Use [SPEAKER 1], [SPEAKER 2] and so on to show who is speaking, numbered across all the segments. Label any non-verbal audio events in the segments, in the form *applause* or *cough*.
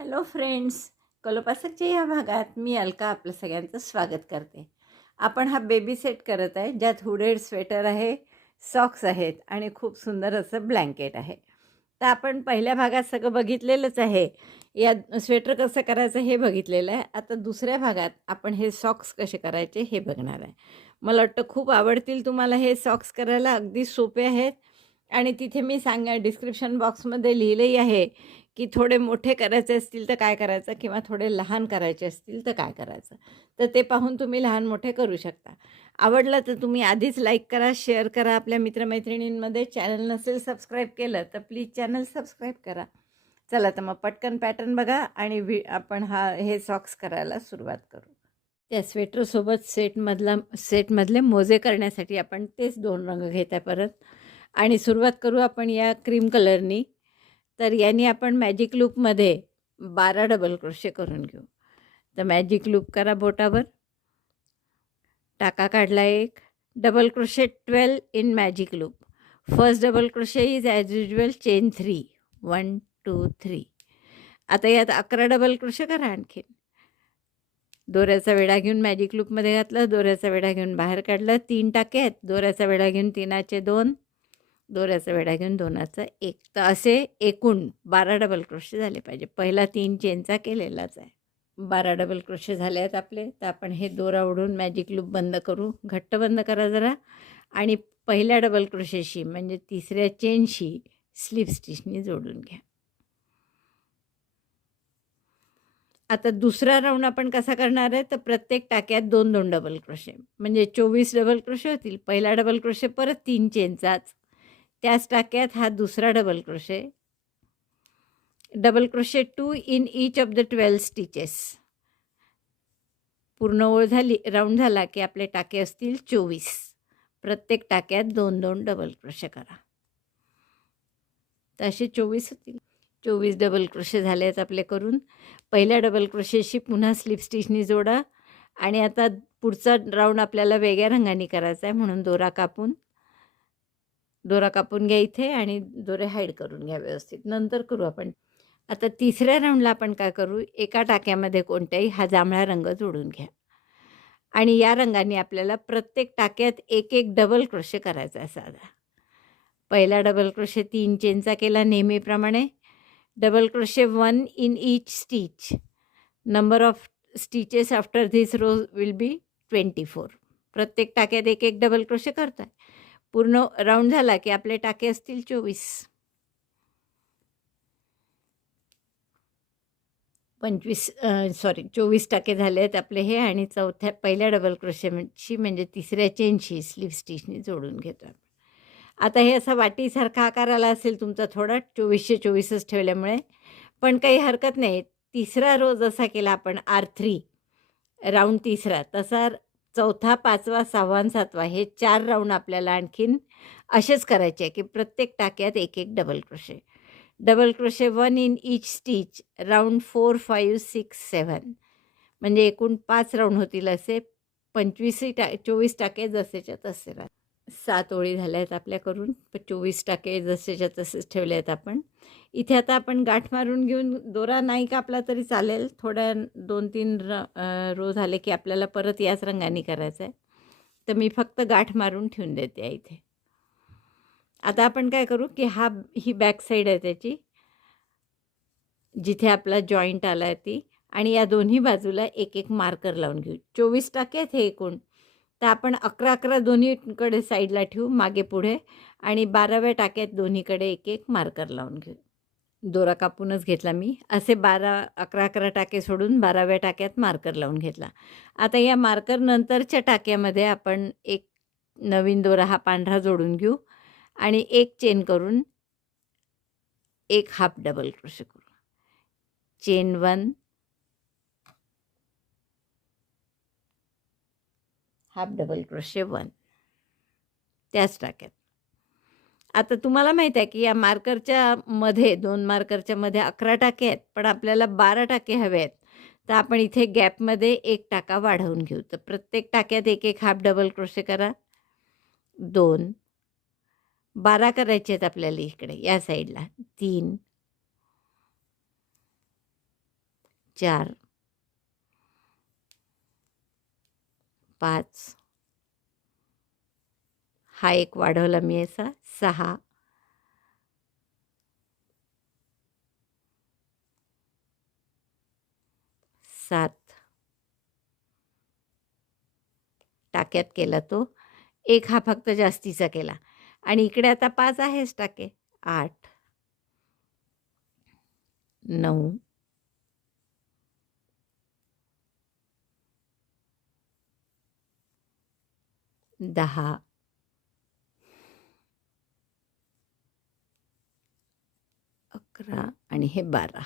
[SPEAKER 1] Hello friends कलोपासकच्या या भागात मी अलका आपलं सगळ्यांचं स्वागत करते. आपण हा बेबी सेट करत आहे ज्यात हुडेड स्वेटर आहे सॉक्स आहेत आणि खूप सुंदर असं ब्लँकेट आहे. तर आपण पहिल्या भागात सगळं बघितलेलंच आहे. या स्वेटर कसं करायचं हे बघितलेलं आहे. आता दुसऱ्या भागात आपण हे सॉक्स कसे करायचे हे बघणार आहे. मला वाटतं खूप आवडतील तुम्हाला हे सॉक्स करायला अगदी सोपे आहेत. आणि तिथे मी सांगा डिस्क्रिप्शन बॉक्समध्ये लिहिलंही आहे की थोडे मोठे करायचे असतील तर काय करायचं? किंवा थोडे लहान करायचे असतील तर काय करायचं? तर ते पाहून तुम्ही लहान मोठे करू शकता. आवडलं तर तुम्ही आधीच लाईक करा शेअर करा. आपल्या मित्रमैत्रिणींमध्ये चॅनल नसेल सबस्क्राईब केलं तर प्लीज चॅनल सबस्क्राईब करा. चला तर मग पटकन पॅटर्न बघा आणि वि आपण हा हे सॉक्स करायला सुरुवात करू. त्या स्वेटरसोबत सेटमधला सेटमधले मोजे करण्यासाठी आपण तेच दोन रंग घेत आहे परत. आणि सुरुवात करू आपण या क्रीम कलरनी तर यांनी आपण मॅजिक लूपमध्ये बारा डबल क्रोशे करून घेऊ. तर मॅजिक लूप करा बोटावर. टाका काढला एक. Double crochet twelve in magic loop first double crochet is as usual chain three one two three आता यात अकरा डबल क्रोशे करा आणखीन. दोऱ्याचा वेढा घेऊन मॅजिक लूपमध्ये घातलं दोऱ्याचा वेढा घेऊन बाहेर काढलं तीन टाके आहेत. दोऱ्याचा वेढा घेऊन तीनाचे दोन. दोऱ्याचा वेढा घेऊन दोनाचा एक. तर असे एकूण बारा डबल क्रोशे झाले पाहिजे. पहिला तीन चेनचा केलेलाच आहे. बारा डबल क्रोशे झाले आहेत आपले. तर आपण हे दोरा ओढून मॅजिक लूप बंद करू. घट्ट बंद करा जरा. आणि पहिल्या डबल क्रोशेशी म्हणजे तिसऱ्या चेनशी स्लीप स्टिचनी जोडून घ्या. आता दुसरा राऊंड आपण कसा करणार आहे? तर प्रत्येक टाक्यात दोन दोन डबल क्रोशे. म्हणजे चोवीस डबल क्रोशे होतील. पहिला डबल क्रोशे परत तीन चेनचाच. त्याच टाक्यात हा दुसरा double crochet double crochet two in each of the twelve stitches पूर्ण ओळ झाली राऊंड झाला की आपले टाके असतील चोवीस. प्रत्येक टाक्यात दोन दोन डबल क्रोशे करा. तर असे चोवीस होतील. चोवीस डबल क्रोशे झाले आहेत आपले करून. पहिल्या डबल क्रोशेशी पुन्हा स्लिप स्टिचनी जोडा. आणि आता पुढचा राऊंड आपल्याला वेगळ्या रंगाने करायचा आहे म्हणून दोरा कापून. दोरा कापून घ्या इथे आणि दोरे हाईड करून घ्या व्यवस्थित. नंतर करू आपण. आता तिसऱ्या राऊंडला आपण काय करू? एका टाक्यामध्ये कोणत्याही हा जांभळा रंग जोडून घ्या. आणि या रंगाने आपल्याला प्रत्येक टाक्यात एक एक डबल क्रोशे करायचा आहे साधा. पहिला डबल क्रोशे तीन चेनचा केला नेहमीप्रमाणे. Double crochet one in each stitch number of stitches after this rows will be twenty four प्रत्येक टाक्यात एक एक डबल क्रोशे करताय. पूर्ण राऊंड झाला की आपले टाके असतील चोवीस. पंचवीस सॉरी चोवीस टाके झाले आहेत आपले हे आणि चौथ्या पहिल्या डबल क्रोशेची म्हणजे तिसऱ्या चेनशी स्लीव स्टिचनी जोडून घेतो आपण. आता हे असा वाटीसारखा आकार आला असेल तुमचा थोडा चोवीसशे चोवीसच ठेवल्यामुळे. पण काही हरकत नाही तिसरा रो जसा केला आपण आर थ्री राऊंड तिसरा. तसा चौथा पाचवा सहावा आणि सातवा हे चार राऊंड आपल्याला आणखीन असेच करायचे आहे की प्रत्येक टाक्यात एक एक double crochet double crochet one in each stitch round four five six seven म्हणजे एकूण पाच राऊंड होतील असे पंचवीसही टा चोवीस टाके जसेच्या तसे राहतात सात ओळी झाल्या आहेत आपल्याकडून चोवीस टाके जसेच्या तसेच ठेवले आहेत आपण. इथे आता आपण गाठ मारून घेऊन दोरा नाही कापला तरी चालेल. थोड्या दोन तीन र रो झाले की आपल्याला परत याच रंगाने करायचं आहे. तर मी फक्त गाठ मारून ठेवून देते आहे इथे. आता आपण काय करू की हा ही बॅक साईड आहे त्याची. जिथे आपला जॉईंट आला आहे ती. आणि या दोन्ही बाजूला एक एक मार्कर लावून घेऊ. चोवीस टाके आहेत हे एकूण. तर आपण अकरा अकरा दोन्हीकडे साईडला ठेवू मागे पुढे आणि बाराव्या टाक्यात दोन्हीकडे एक एक मार्कर लावून घेऊ. दोरा कापूनच घेतला मी. असे बारा अकरा अकरा टाके सोडून बाराव्या टाक्यात मार्कर लावून घेतला. आता या मार्कर नंतरच्या टाक्यामध्ये आपण एक नवीन दोरा हा पांढरा जोडून घेऊ आणि एक चेन करून एक हाफ डबल क्रोशे करू. Chain one half double crochet one. त्याच टाक्यात. आता तुम्हाला माहीत आहे की या मार्करच्या मध्ये दोन मार्करच्या मध्ये अकरा टाके आहेत पण आपल्याला बारा टाके हवे आहेत. तर आपण इथे गॅपमध्ये एक टाका वाढवून घेऊ. तर प्रत्येक टाक्यात एक एक हाफ डबल क्रोशे करा. दोन. बारा करायचे आहेत आपल्याला इकडे या साईडला. तीन. चार. पाच. हा एक वाढवला मी असा सहा. सात. टाक्यात केला तो. एक हा फक्त जास्तीचा केला. आणि इकडे आता पाच आहेच टाके. आठ. नऊ. दहा. अकरा आणि हे बारा.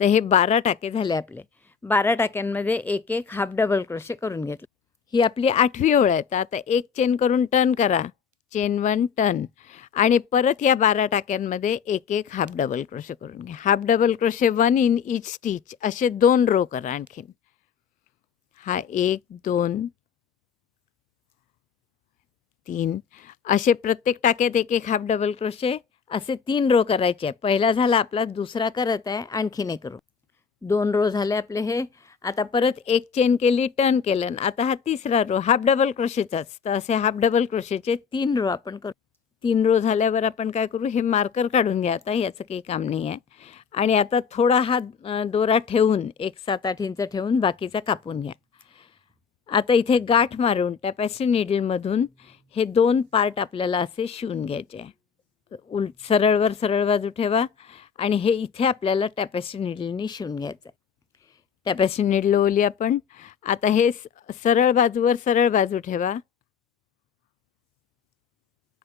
[SPEAKER 1] तर हे बारा टाके झाले आपले. बारा टाक्यांमध्ये एक एक हाफ डबल क्रोशे करून घेतलं. ही आपली आठवी ओळ आहे. तर आता एक चेन करून टर्न करा. Chain one turn. आणि परत या बारा टाक्यांमध्ये एक एक हाफ डबल क्रोशे करून घ्या. Half double crochet one in each stitch. असे दोन रो करा आणखीन. हा एक दोन तीन. असे प्रत्येक टाक्यात एक एक हाफ डबल क्रोशे असे तीन रो करायचे आहे पहिला झाला आपला दुसरा करत आहे आणखीन एक रो दोन रो झाले आपले हे. आता परत एक चेन केली टर्न केलं. आता हा तिसरा रो हाफ डबल क्रोशेचाच तर असे हाफ डबल क्रोशेचे तीन रो आपण करू. तीन रो झाल्यावर आपण काय करू? हे मार्कर काढून घ्या. आता याचं काही काम नाही आहे. आणि आता थोडा हा दोरा ठेवून एक सात आठ इंच ठेवून बाकीचा कापून घ्या. आता इथे गाठ मारून टॅपॅसी निडलमधून हे दोन पार्ट आपल्याला असे शिवून घ्यायचे आहे. उल सरळवर सरळ बाजू ठेवा आणि हे इथे आपल्याला टॅपॅसी निडलीने शिवून घ्यायचं आहे. टॅपॅसी निडल ओली आपण. आता हे स- सरळ बाजूवर सरळ बाजू ठेवा.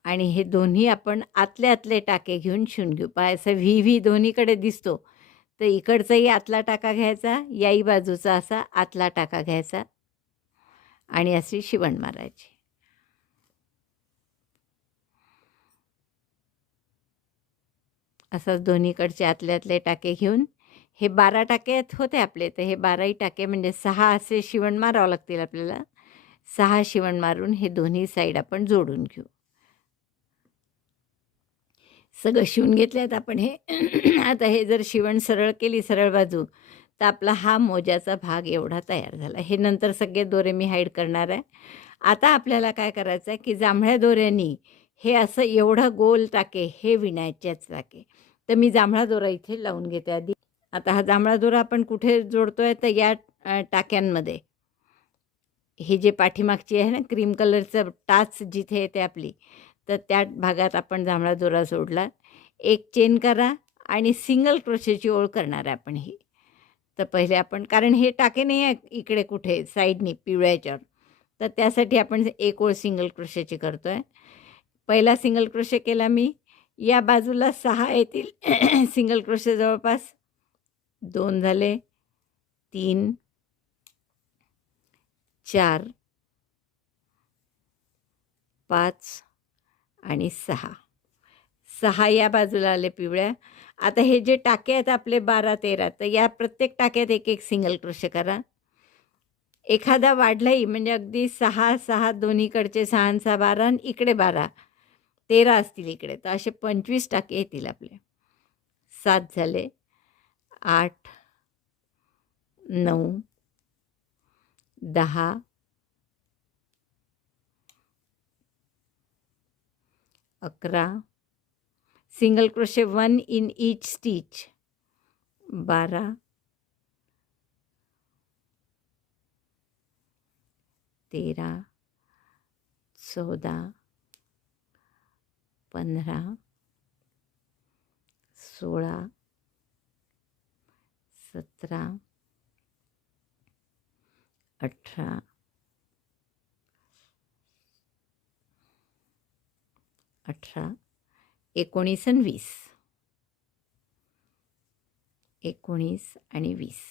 [SPEAKER 1] आणि हे दोन्ही आपण आतले आतले टाके घेऊन शिवून घेऊ. पाय असं व्ही व्ही दोन्हीकडे दिसतो. तर इकडचाही आतला टाका घ्यायचा याही बाजूचा असा आतला टाका घ्यायचा. आणि अशी शिवण मारायची. असंच दोन्हीकडचे आतल्यातले आतले टाके घेऊन हे बारा टाके होते आपले तर हे बाराही टाके म्हणजे सहा असे शिवण मारावं लागतील आपल्याला. सहा शिवण मारून हे दोन्ही साईड आपण जोडून घेऊ. सगळं शिवून घेतल्यात आपण हे. *clears throat* आता हे जर शिवण सरळ केली सरळ बाजू तर आपला हा मोजाचा भाग एवढा तयार झाला. हे नंतर सगळे दोरे मी हाईड करणार आहे. आता आपल्याला काय करायचं आहे की जांभळ्या दोऱ्यांनी हे असं एवढं गोल टाके हे विणायचेच टाके. तर मी जांभळा दोरा इथे लावून घेते आधी. आता हा जांभळा दोरा आपण कुठे जोडतोय? तर या टाक्यांमध्ये. हे जे पाठीमागची आहे ना क्रीम कलरचं टाच जिथे येते आपली तर त्या भागात आपण जांभळा दोरा जोडला. एक चेन करा आणि सिंगल क्रोशेची ओळ करणार आहे आपण ही. तर पहिले आपण कारण हे टाके नाही आहे इकडे कुठे साईडनी पिवळ्याच्यावर. तर त्यासाठी आपण एक ओळ सिंगल क्रोशेची करतो आहे पहिला सिंगल क्रोशे केला मी. या बाजूला सहा येतील. *clears throat* सिंगल क्रोशे जवळपास. दोन झाले. तीन. चार. पाच. आणि सहा. सहा या बाजूला आले पिवळ्या. आता हे जे टाके आहेत आपले बारा तेरा तर या प्रत्येक टाक्यात एक एक सिंगल क्रोशे करा. एखादा वाढलाही म्हणजे अगदी सहा सहा दोन्हीकडचे सहा सहा बारा आणि इकडे बारा. तेरा असतील इकडे तर असे पंचवीस टाके येतील आपले. सात झाले आठ नऊ दहा अकरा. Single crochet one in each stitch बारा. तेरा चौदा पंधरा सोळा सतरा अठरा अठरा एकोणीस आणि वीस. एकोणीस आणि वीस.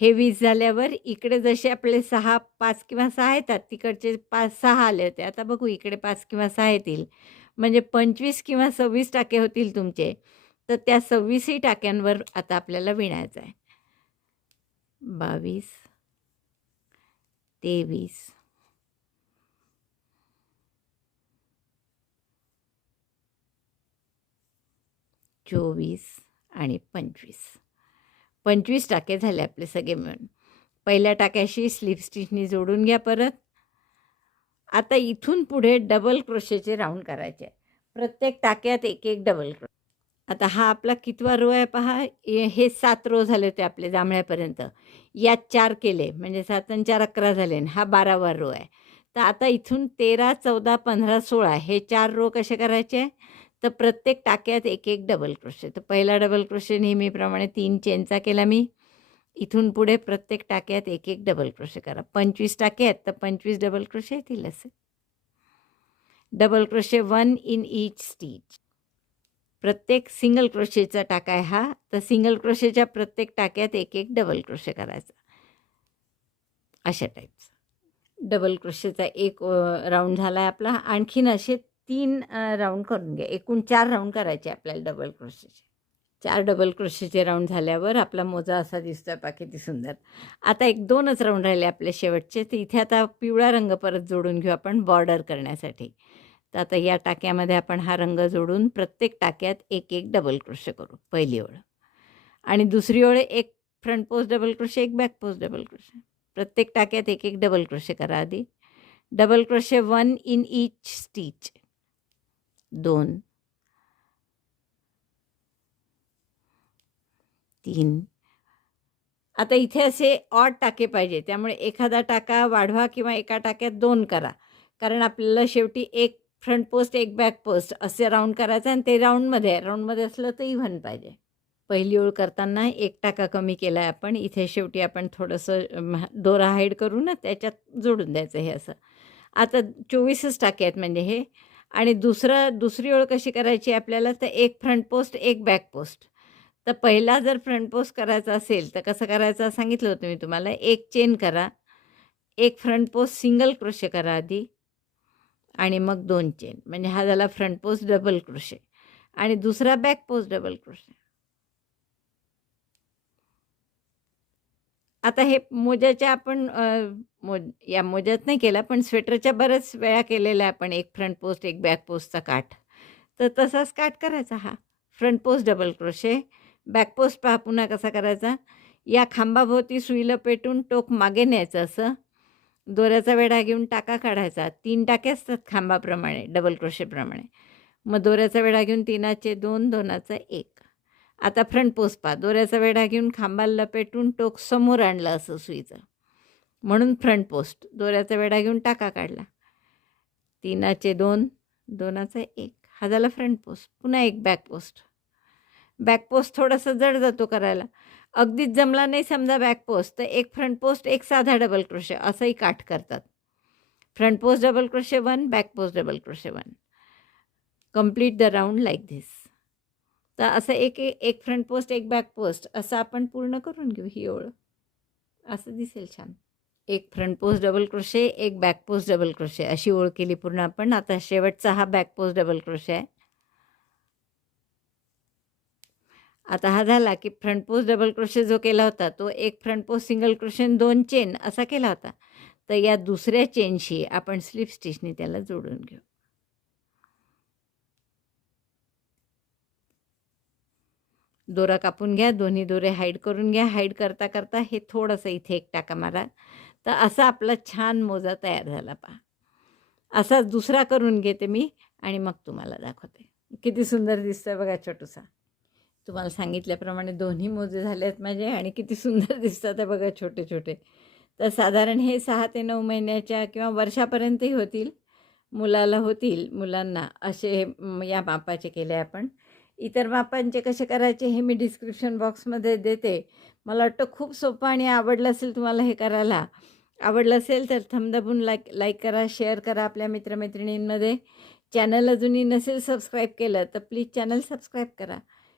[SPEAKER 1] हे वीस झाल्यावर इकडे जसे आपले सहा पाच किंवा सहा येतात तिकडचे पाच सहा आले होते. आता बघू इकडे पाच किंवा सहा येतील. म्हणजे पंचवीस किंवा सव्वीस टाके होतील तुमचे. तर त्या सव्वीसही टाक्यांवर आता आपल्याला विणायचं आहे. बावीस. तेवीस. चोवीस आणि पंचवीस. पंचवीस टाके झाले आपले सगळे मिळून. पहिल्या टाक्याशी स्लिप स्टिचनी जोडून घ्या परत. आता इथून पुढे डबल क्रोशेचे राऊंड करायचे आहे. प्रत्येक टाक्यात एक एक डबल क्रो आता हा आपला कितवा रो आहे पहा? हे हे सात रो झाले होते आपले जांभळ्यापर्यंत. यात चार केले म्हणजे सात आणि चार अकरा झाले हा बारावा रो आहे. तर आता इथून तेरा चौदा पंधरा सोळा हे चार रो कसे करायचे? तर प्रत्येक टाक्यात एक एक डबल क्रोशे तर पहिला डबल क्रोशे नेहमीप्रमाणे तीन चेनचा केला मी. इथून पुढे प्रत्येक टाक्यात एक एक डबल क्रोशे करा. पंचवीस टाके आहेत तर पंचवीस डबल क्रोशे येतील असे. Double crochet one in each stitch प्रत्येक सिंगल क्रोशेचा टाका आहे हा तर सिंगल क्रोशेच्या प्रत्येक टाक्यात एक एक डबल क्रोशे करायचा. अशा टाईपचा डबल क्रोशेचा एक राऊंड झाला आहे आपला. आणखीन असे तीन राऊंड करून घ्या. एकूण चार राऊंड करायचे आपल्याला डबल क्रोशेचे चार डबल क्रोशेचे राऊंड झाल्यावर आपला मोजा असा दिसतोय आहे पाकिती सुंदर. आता एक दोनच राऊंड राहिले आपले शेवटचे. तर इथे आता पिवळा रंग परत जोडून घेऊ आपण बॉर्डर करण्यासाठी. तर आता या टाक्यामध्ये आपण हा रंग जोडून प्रत्येक टाक्यात एक एक डबल क्रोशे करू पहिली ओळ. आणि दुसरी ओळ एक फ्रंट पोस्ट डबल क्रोशे एक बॅक पोस्ट डबल क्रोशे प्रत्येक टाक्यात एक एक डबल क्रोशे करा आधी. Double crochet one in each stitch दोन. तीन. आता इथे असे ऑड टाके पाहिजे त्यामुळे एखादा टाका वाढवा किंवा एका टाक्यात दोन करा. कारण आपल्याला शेवटी एक फ्रंट पोस्ट एक बॅक पोस्ट असे राऊंड करायचं आणि ते राऊंडमध्ये आहे राऊंडमध्ये असलं तर इव्हन पाहिजे. पहिली ओळ करताना एक टाका कमी केला आहे आपण इथे शेवटी आपण थोडंसं दोरा हाईड करू ना त्याच्यात जोडून द्यायचं हे असं. आता चोवीसच टाके आहेत म्हणजे हे. आणि दुसरं दुसरी ओळ कशी करायची आपल्याला? तर एक फ्रंट पोस्ट एक बॅक पोस्ट तर पहिला जर फ्रंट पोस्ट करायचा असेल तर कसं करायचं? सांगितलं होतं मी तुम्हाला एक चेन करा एक फ्रंट पोस्ट सिंगल क्रोशे करा आधी आणि मग दोन चेन. म्हणजे हा झाला फ्रंट पोस्ट डबल क्रोशे आणि दुसरा बॅक पोस्ट डबल क्रोशे. आता हे मोजाच्या आपण मोज या मोजात नाही केला पण स्वेटरच्या बऱ्याच वेळा केलेला आहे आपण एक फ्रंट पोस्ट एक बॅक पोस्टचा काठ. तर तसाच काठ करायचा हा. Front post double crochet back post पहा पुन्हा कसा करायचा. या खांबाभोवती सुईला पेटून टोक मागे न्यायचं असं. दोऱ्याचा वेढा घेऊन टाका काढायचा. तीन टाके असतात खांबाप्रमाणे डबल क्रोशेप्रमाणे मग दोऱ्याचा वेढा घेऊन तीनाचे दोन दोनाचा एक. आता फ्रंट पोस्ट पहा. दोऱ्याचा वेढा घेऊन खांबाला लपेटून टोक समोर आणलं असं सुईचं. म्हणून फ्रंट पोस्ट दोऱ्याचा वेढा घेऊन टाका काढला. तीनाचे दोन दोनाचा एक. हा झाला फ्रंट पोस्ट पुन्हा एक बॅक पोस्ट बॅक पोस्ट जड जातो करायला. अगदीच जमला नाही समजा बॅक पोस्ट तर एक फ्रंट पोस्ट एक साधा डबल क्रोशे असंही काठ करतात. Front post double crochet one back post double crochet one. Complete the round like this तर असं एक एक फ्रंट पोस्ट एक बॅक पोस्ट असं आपण पूर्ण करून घेऊ ही ओळ असं दिसेल छान. एक फ्रंट पोस्ट डबल क्रोशे एक बॅक पोस्ट डबल क्रोशे अशी ओळ केली पूर्ण आपण. आता शेवटचा हा बॅक पोस्ट डबल क्रोशे आहे. आता हा झाला की फ्रंट पोस्ट डबल क्रोशे जो केला होता तो एक फ्रंट पोस्ट सिंगल क्रोशेन दोन चेन असा केला होता. तर या दुसऱ्या चेनशी आपण स्लिप स्टिचनी त्याला जोडून घेऊ. दोरा कापून घ्या दोन्ही दोरे हाईड करून घ्या. हाईड करता करता हे थोडंसं इथे एक टाका मारा. तर असा आपला छान मोजा तयार झाला पहा. असाच दुसरा करून घेते मी आणि मग तुम्हाला दाखवते. किती सुंदर दिसतंय बघा छोटूसा. तुम्हाला सांगितल्याप्रमाणे दोन्ही मोजे झाले आहेत माझे आणि किती सुंदर दिसतात आहे बघा छोटे छोटे. तर साधारण हे सहा ते नऊ महिन्याच्या किंवा वर्षापर्यंतही होतील मुलाला होतील मुलांना असे या मापाचे केले आपण. इतर मापांचे कसे करायचे हे मी डिस्क्रिप्शन बॉक्समध्ये देते. मला वाटतं खूप सोपं आणि आवडलं असेल तुम्हाला हे करायला. आवडलं असेल तर थमदबून लाईक लाईक करा शेअर करा आपल्या मित्रमैत्रिणींमध्ये. चॅनल अजूनही नसेल सबस्क्राईब केलं तर प्लीज चॅनल सबस्क्राईब करा.